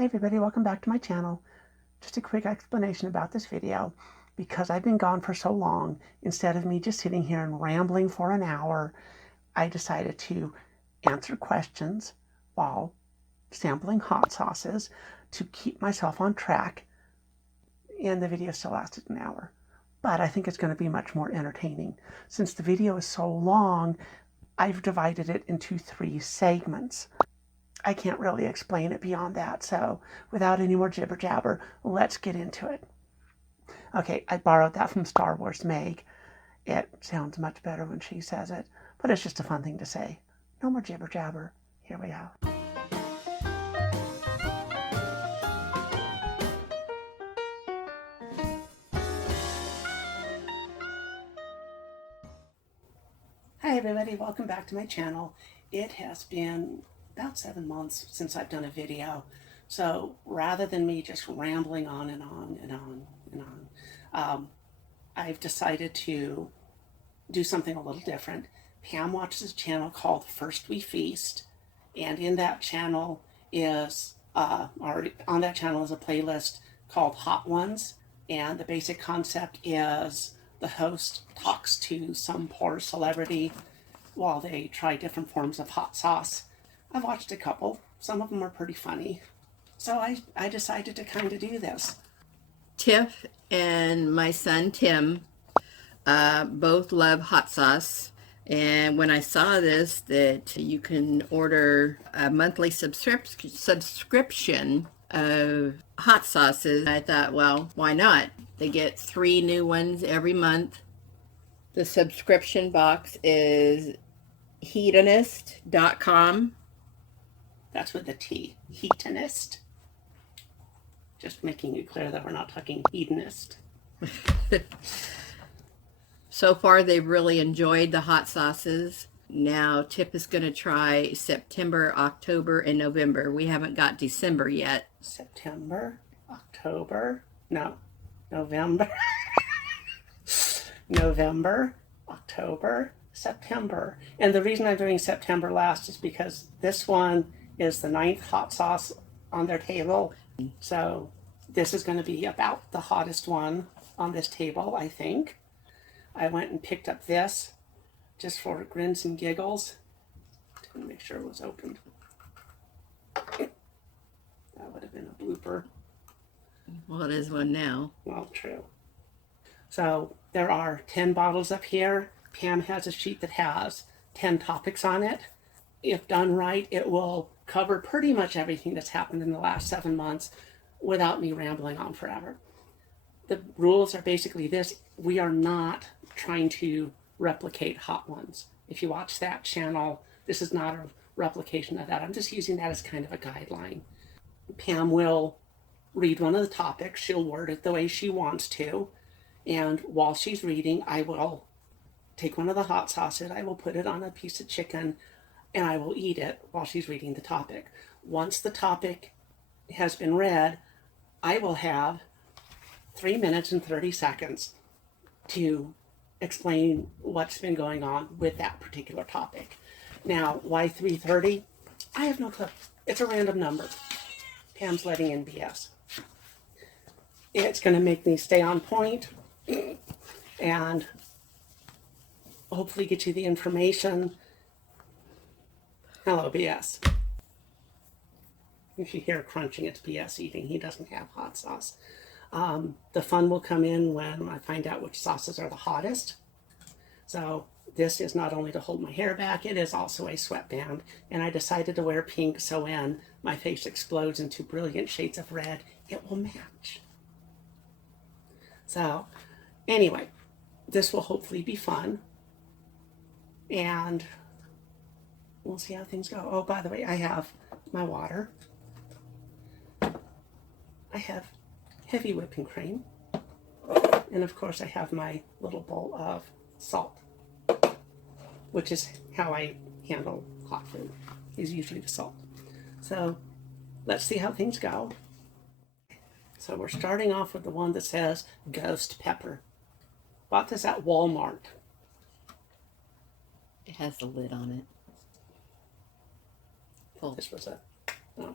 Hey everybody, welcome back to my channel. Just a quick explanation about this video. Because I've been gone for so long, instead of me just sitting here and rambling for an hour, I decided to answer questions while sampling hot sauces to keep myself on track, and the video still lasted an hour. But I think it's going to be much more entertaining. Since the video is so long, I've divided it into 3 segments. I can't really explain it beyond that, so without any more jibber jabber, let's get into it. Okay, I borrowed that from Star Wars Meg. It sounds much better when she says it, but it's just a fun thing to say. No more jibber jabber. Here we go. Hi everybody, welcome back to my channel. It has been about 7 months since I've done a video, so rather than me just rambling on and on and on and on, I've decided to do something a little different. Pam watches a channel called First We Feast, and in that channel is on that channel is a playlist called Hot Ones, and the basic concept is the host talks to some poor celebrity while they try different forms of hot sauce. I've watched a couple. Some of them are pretty funny. So I decided to kind of do this. Tiff and my son Tim both love hot sauce. And when I saw this, that you can order a monthly subscription of hot sauces, I thought, well, why not? They get 3 new ones every month. The subscription box is Heatonist.com. That's with a T. Heatonist. Just making it clear that we're not talking hedonist. So far, they've really enjoyed the hot sauces. Now, Tip is going to try September, October, and November. We haven't got December yet. September, October, no, November. November, October, September. And the reason I'm doing September last is because this one is the 9th hot sauce on their table. So this is going to be about the hottest one on this table, I think. I went and picked up this just for grins and giggles. To make sure it was opened. That would have been a blooper. Well, it is one now. Well, true. So there are 10 bottles up here. Pam has a sheet that has 10 topics on it. If done right, it will cover pretty much everything that's happened in the last 7 months without me rambling on forever. The rules are basically this. We are not trying to replicate Hot Ones. If you watch that channel, this is not a replication of that. I'm just using that as kind of a guideline. Pam will read one of the topics. She'll word it the way she wants to. And while she's reading, I will take one of the hot sauces, I will put it on a piece of chicken, and I will eat it while she's reading the topic. Once the topic has been read, I will have 3 minutes and 30 seconds to explain what's been going on with that particular topic. Now, why 3:30? I have no clue. It's a random number. Pam's letting in BS. It's going to make me stay on point and hopefully get you the information. Hello, BS. If you hear crunching, it's BS eating. He doesn't have hot sauce. The fun will come in when I find out which sauces are the hottest. So this is not only to hold my hair back, it is also a sweatband. And I decided to wear pink so when my face explodes into brilliant shades of red, it will match. So anyway, this will hopefully be fun. And we'll see how things go. Oh, by the way, I have my water. I have heavy whipping cream. And of course I have my little bowl of salt, which is how I handle hot food, is usually the salt. So let's see how things go. So we're starting off with the one that says ghost pepper. Bought this at Walmart. It has the lid on it. Full. This was a, oh,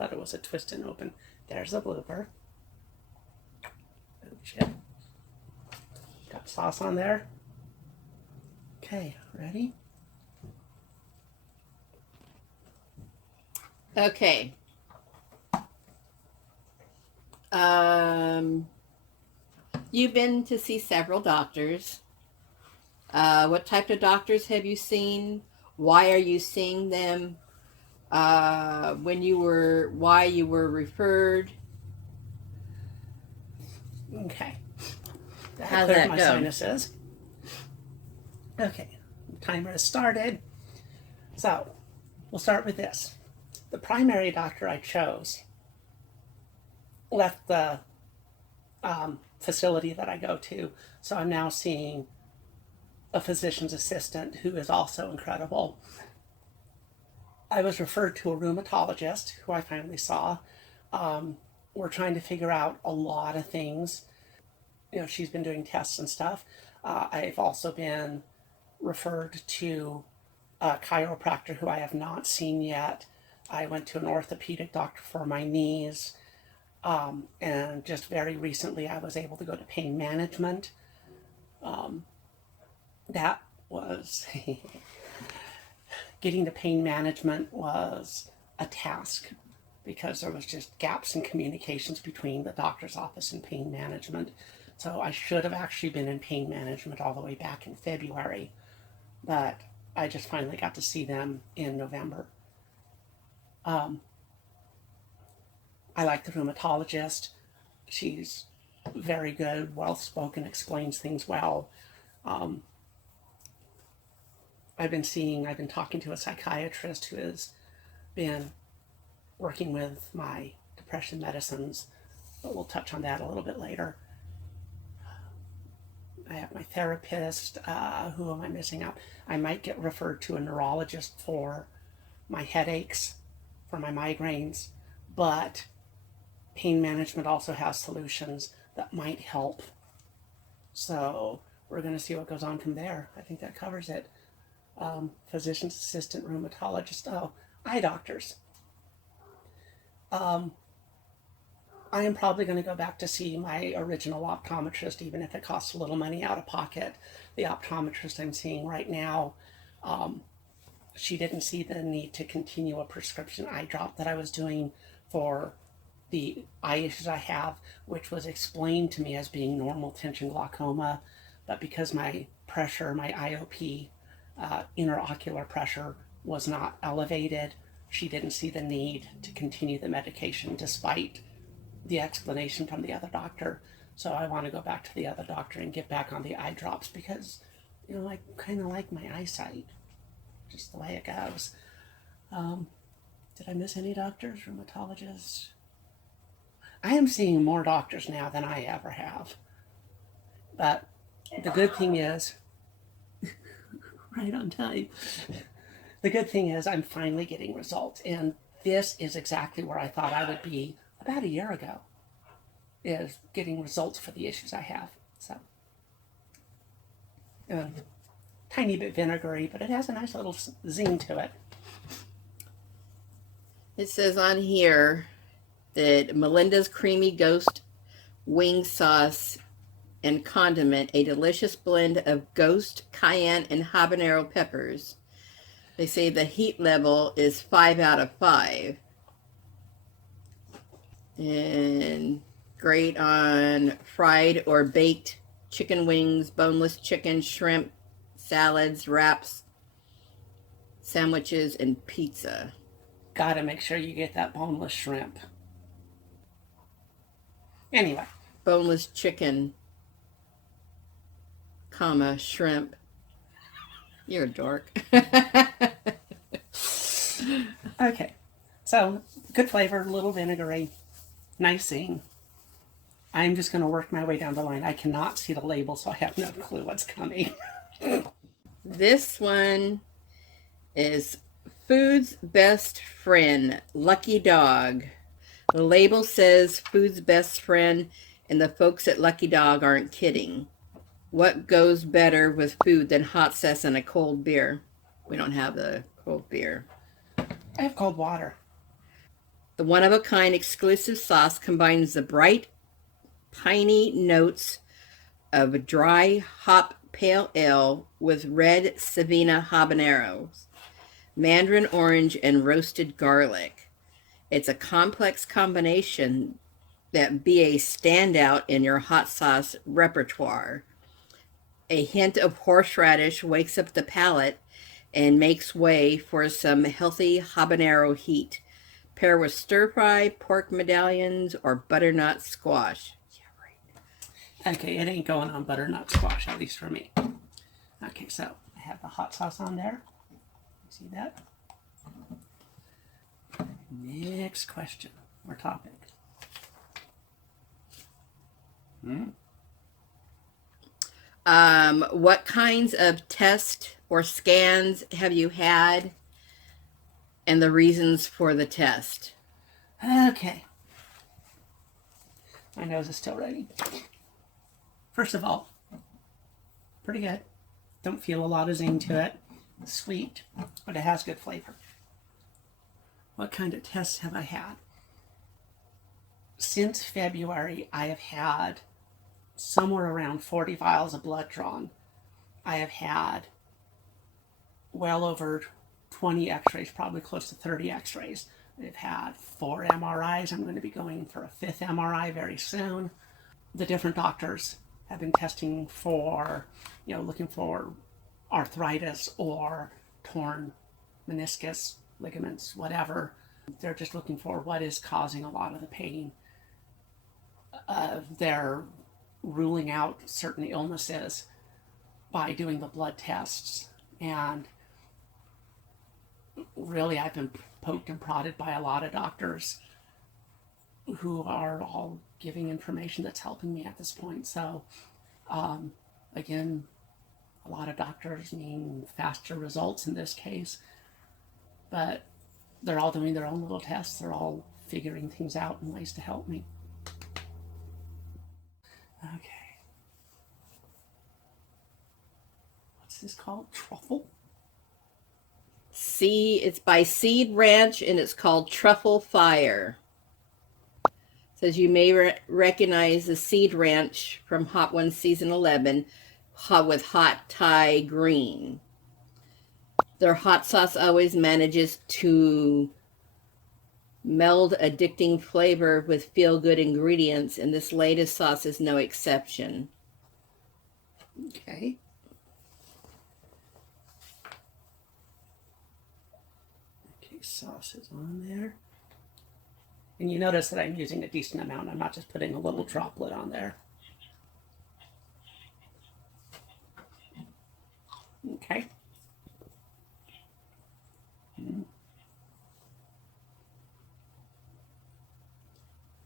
thought it was a twist and open. There's the blooper. Oh, shit. Got sauce on there. Okay, ready? Okay. You've been to see several doctors. What type of doctors have you seen? Why are you seeing them? Why you were referred? Okay. How's Cleared that my go? sinuses. Okay, timer has started. So, we'll start with this. The primary doctor I chose left the facility that I go to, so I'm now seeing a physician's assistant who is also incredible. I was referred to a rheumatologist who I finally saw. We're trying to figure out a lot of things. You know, she's been doing tests and stuff. I've also been referred to a chiropractor who I have not seen yet. I went to an orthopedic doctor for my knees. And just very recently, I was able to go to pain management. That was getting to pain management was a task because there was just gaps in communications between the doctor's office and pain management. So I should have actually been in pain management all the way back in February, but I just finally got to see them in November. I like the rheumatologist. She's very good, well spoken, explains things well. I've been talking to a psychiatrist who has been working with my depression medicines, but we'll touch on that a little bit later. I have my therapist. Who am I missing out? I might get referred to a neurologist for my headaches, for my migraines, but pain management also has solutions that might help. So we're going to see what goes on from there. I think that covers it. Physician's assistant, rheumatologist, eye doctors. I am probably going to go back to see my original optometrist, even if it costs a little money out of pocket. The optometrist I'm seeing right now, she didn't see the need to continue a prescription eye drop that I was doing for the eye issues I have, which was explained to me as being normal tension glaucoma. But because my pressure, my IOP, interocular pressure, was not elevated, she didn't see the need to continue the medication despite the explanation from the other doctor. So I want to go back to the other doctor and get back on the eye drops because, you know, I kind of like my eyesight, just the way it goes. Did I miss any doctors, rheumatologists? I am seeing more doctors now than I ever have. But the good thing is, right on time, the good thing is I'm finally getting results. And this is exactly where I thought I would be about a year ago, is getting results for the issues I have. So, tiny bit vinegary, but it has a nice little zing to it. It says on here that Melinda's Creamy Ghost Wing Sauce and Condiment, a delicious blend of ghost, cayenne, and habanero peppers. They say the heat level is 5 out of 5. And great on fried or baked chicken wings, boneless chicken, shrimp, salads, wraps, sandwiches, and pizza. Gotta make sure you get that boneless shrimp. Anyway. Boneless chicken, comma, shrimp. You're a dork. Okay. So, good flavor, little vinegary, nice zing. I'm just going to work my way down the line. I cannot see the label, so I have no clue what's coming. This one is Food's Best Friend, Lucky Dog. The label says Food's Best Friend, and the folks at Lucky Dog aren't kidding. What goes better with food than hot sauce and a cold beer? We don't have the cold beer. I have cold water. The one-of-a-kind exclusive sauce combines the bright, piney notes of dry hop pale ale with red Savina habaneros, mandarin orange, and roasted garlic. It's a complex combination that be a standout in your hot sauce repertoire. A hint of horseradish wakes up the palate and makes way for some healthy habanero heat. Pair with stir-fry, pork medallions, or butternut squash. Okay, it ain't going on butternut squash, at least for me. Okay, so I have the hot sauce on there. See that? Next question or topic. What kinds of tests or scans have you had, and the reasons for the test? Okay. My nose is still ready. First of all, pretty good. Don't feel a lot of zing to it. It's sweet, but it has good flavor. What kind of tests have I had? Since February, I have had somewhere around 40 vials of blood drawn. I have had well over 20 x-rays, probably close to 30 x-rays. I've had 4 MRIs. I'm going to be going for a 5th MRI very soon. The different doctors have been testing for, looking for arthritis or torn meniscus, ligaments, whatever. They're just looking for what is causing a lot of the pain. They're ruling out certain illnesses by doing the blood tests. And really, I've been poked and prodded by a lot of doctors who are all giving information that's helping me at this point. So, again, a lot of doctors mean faster results in this case, but they're all doing their own little tests. They're all figuring things out and ways to help me. Okay. What's this called? Truffle? It's by Seed Ranch, and it's called Truffle Fire. It says you may recognize the Seed Ranch from Hot Ones Season 11 with Hot Thai Green. Their hot sauce always manages to meld addicting flavor with feel-good ingredients, and this latest sauce is no exception. Okay. Okay, sauce is on there. And you notice that I'm using a decent amount. I'm not just putting a little droplet on there. Okay.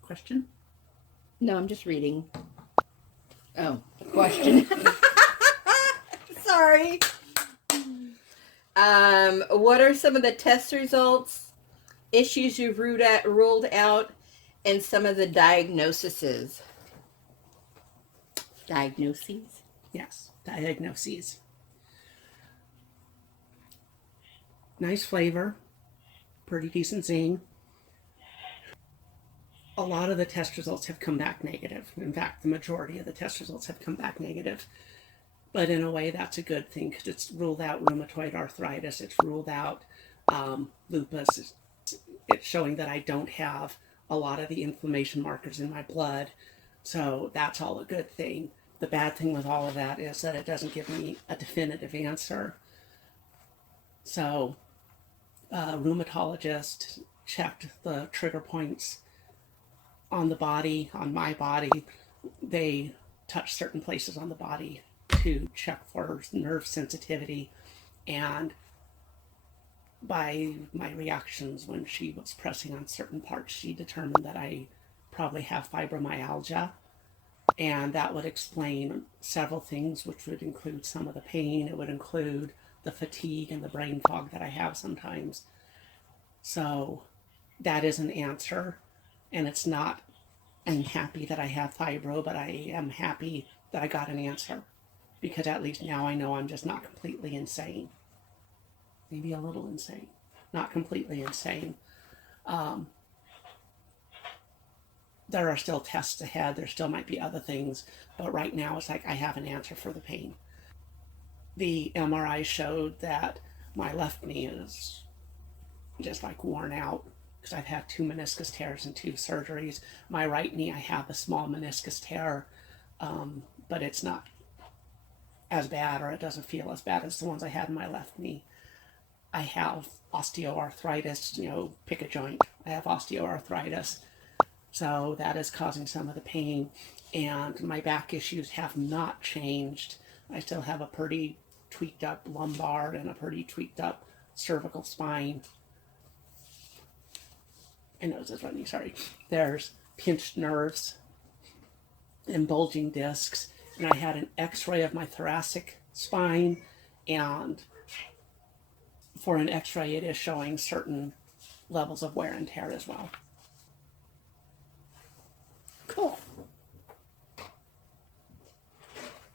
Question? No, I'm just reading. Oh, question. Sorry. What are some of the test results, issues you've ruled out, and some of the diagnoses? Diagnoses? Yes, diagnoses. Nice flavor, pretty decent zing. A lot of the test results have come back negative. In fact, the majority of the test results have come back negative. But in a way, that's a good thing because it's ruled out rheumatoid arthritis. It's ruled out lupus. It's showing that I don't have a lot of the inflammation markers in my blood. So that's all a good thing. The bad thing with all of that is that it doesn't give me a definitive answer. So rheumatologist checked the trigger points on the body, on my body. They touch certain places on the body to check for nerve sensitivity, and by my reactions when she was pressing on certain parts, she determined that I probably have fibromyalgia, and that would explain several things, which would include some of the pain. It would include the fatigue and the brain fog that I have sometimes. So that is an answer, and it's not I'm happy that I have fibro, but I am happy that I got an answer, because at least now I know I'm just not completely insane. Maybe a little insane, not completely insane. there are still tests ahead. There still might be other things, but right now it's like I have an answer for the pain. The MRI showed that my left knee is just like worn out because I've had 2 meniscus tears and 2 surgeries. My right knee, I have a small meniscus tear, but it's not as bad, or it doesn't feel as bad as the ones I had in my left knee. I have osteoarthritis, pick a joint. I have osteoarthritis. So that is causing some of the pain. And my back issues have not changed. I still have a pretty tweaked up lumbar and a pretty tweaked up cervical spine. My nose is running, sorry. There's pinched nerves and bulging discs. And I had an x-ray of my thoracic spine, and for an x-ray it is showing certain levels of wear and tear as well. Cool.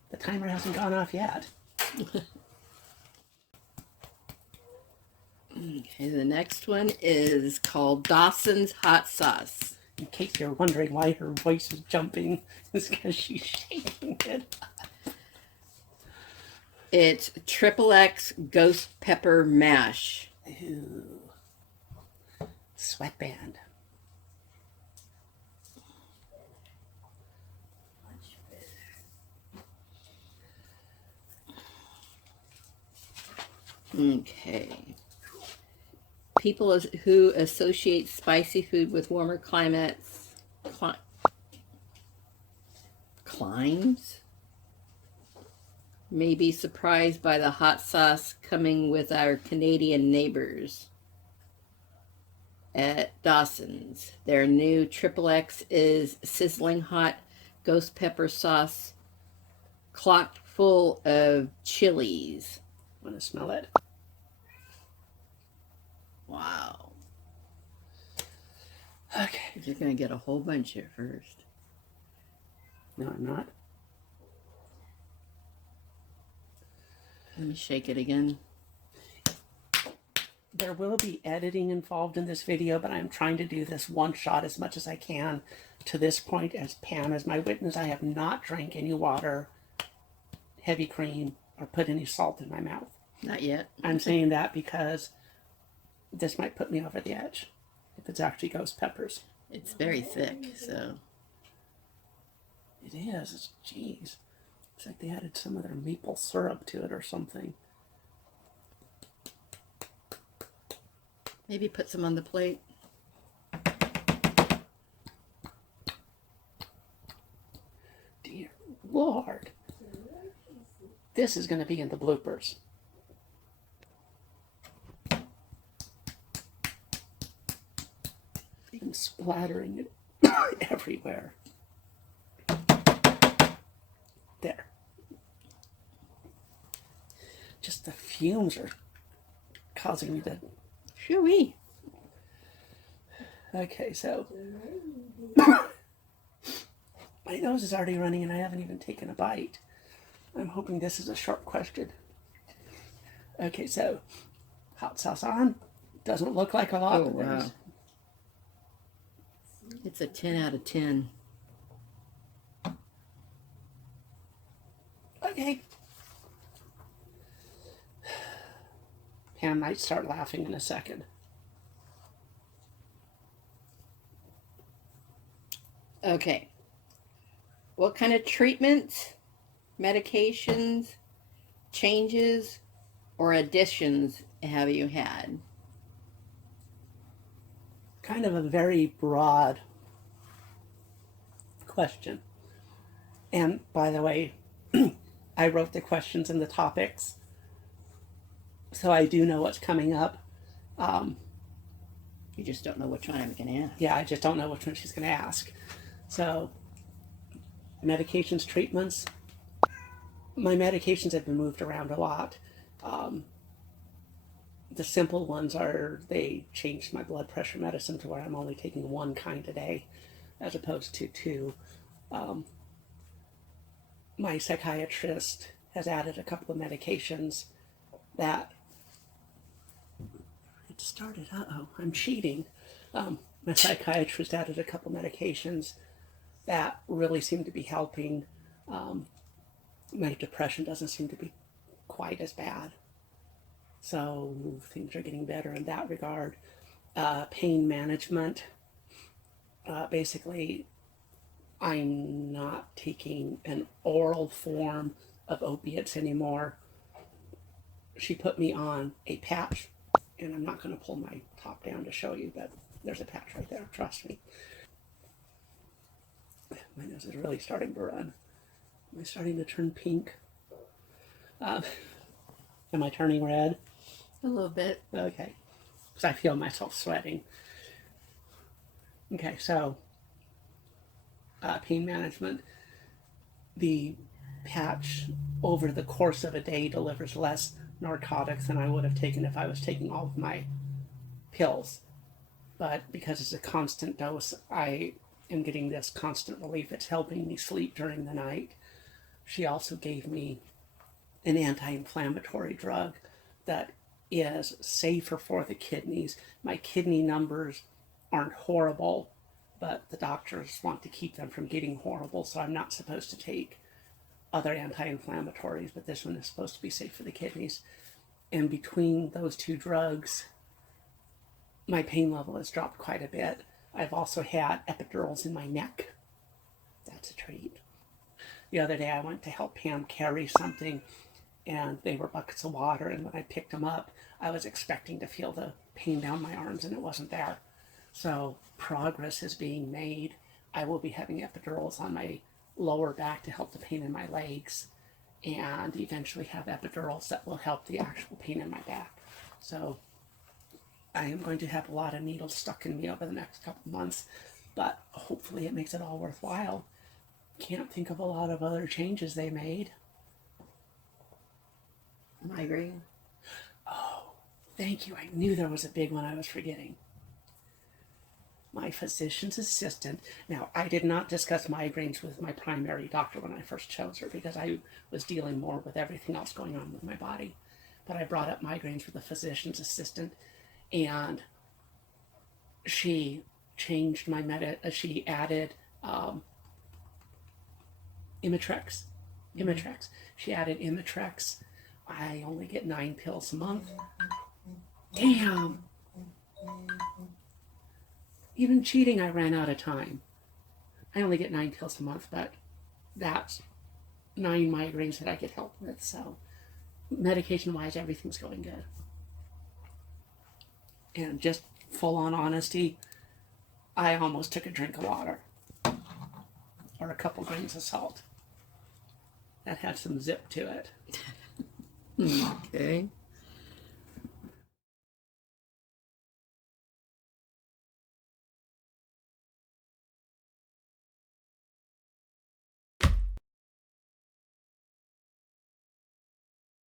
The timer hasn't gone off yet. Okay, the next one is called Dawson's Hot Sauce. In case you're wondering why her voice is jumping, it's because she's shaking it. It's XXX Ghost Pepper Mash. Ooh. Sweatband. Okay. People who associate spicy food with warmer climates, climes, may be surprised by the hot sauce coming with our Canadian neighbors at Dawson's. Their new XXX is sizzling hot ghost pepper sauce, clocked full of chilies. Want to smell it? Wow. Okay. You're going to get a whole bunch at first. No, I'm not. Let me shake it again. There will be editing involved in this video, but I'm trying to do this one shot as much as I can. To this point, as Pam is my witness, I have not drank any water, heavy cream, or put any salt in my mouth. Not yet. I'm saying that because this might put me over the edge if it's actually ghost peppers. It's very thick, so. It is. Jeez. It's like they added some of their maple syrup to it or something. Maybe put some on the plate. Dear Lord. This is going to be in the bloopers. I'm splattering it everywhere. There. Just the fumes are causing me to... Shoo-wee. Okay, so... my nose is already running and I haven't even taken a bite. I'm hoping this is a short question. Okay, so... hot sauce on. Doesn't look like a lot. Oh, wow. It's a 10 out of 10. Okay. Pam might start laughing in a second. Okay. What kind of treatments, medications, changes, or additions have you had? Kind of a very broad question. And by the way, I wrote the questions and the topics, so I do know what's coming up. You just don't know which one I'm going to ask. Yeah, I just don't know which one she's going to ask. So, medications, treatments. My medications have been moved around a lot. The simple ones are, they changed my blood pressure medicine to where I'm only taking one kind a day as opposed to two. My psychiatrist has added a couple of medications that... it started, I'm cheating. My psychiatrist added a couple medications that really seemed to be helping. My depression doesn't seem to be quite as bad. So things are getting better in that regard. Pain management. Basically, I'm not taking an oral form of opiates anymore. She put me on a patch, and I'm not going to pull my top down to show you, but there's a patch right there, trust me. My nose is really starting to run. Am I starting to turn pink? Am I turning red? A little bit. Okay, because I feel myself sweating. Okay, so pain management. The patch over the course of a day delivers less narcotics than I would have taken if I was taking all of my pills. But because it's a constant dose, I am getting this constant relief. It's helping me sleep during the night. She also gave me an anti-inflammatory drug that is safer for the kidneys. My kidney numbers aren't horrible, but the doctors want to keep them from getting horrible, so I'm not supposed to take other anti-inflammatories, but this one is supposed to be safe for the kidneys. And between those two drugs, my pain level has dropped quite a bit. I've also had epidurals in my neck. That's a treat. The other day I went to help Pam carry something, and they were buckets of water, and when I picked them up, I was expecting to feel the pain down my arms, and it wasn't there. So progress is being made. I will be having epidurals on my lower back to help the pain in my legs, and eventually have epidurals that will help the actual pain in my back. So I am going to have a lot of needles stuck in me over the next couple months, but hopefully it makes it all worthwhile. Can't think of a lot of other changes they made. Migraine. Oh, thank you. I knew there was a big one I was forgetting. My physician's assistant. Now, I did not discuss migraines with my primary doctor when I first chose her because I was dealing more with everything else going on with my body. But I brought up migraines with the physician's assistant, and she changed my she added Imitrex. She added Imitrex. I only get 9 pills a month. Damn. Even cheating, I ran out of time. I only get 9 pills a month, but that's 9 migraines that I get help with. So medication-wise, everything's going good. And just full-on honesty, I almost took a drink of water or a couple grains of salt. That had some zip to it. Okay.